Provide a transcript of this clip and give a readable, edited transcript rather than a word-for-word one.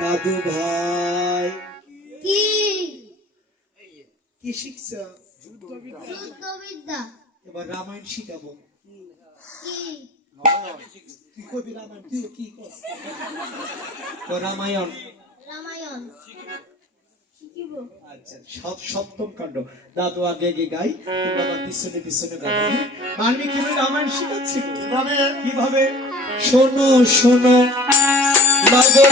দাদু ভাই কি কি শিখছ? যুদ্ধবিদ্যা। এবার রামায়ণ শিখাবো। কি তুই কবি রামায়ণ, তুই কি করছিস? রামায়ণ রামায়ণ শিখিব। আচ্ছা, সপ্তম কাণ্ড। দাদু আগে আগে গাই, বাবা পিছনে পিছনে গাই। মানবী কিভাবে রামায়ণ শিখাচ্ছিল? কিভাবে? শোনো শোনো, লাগো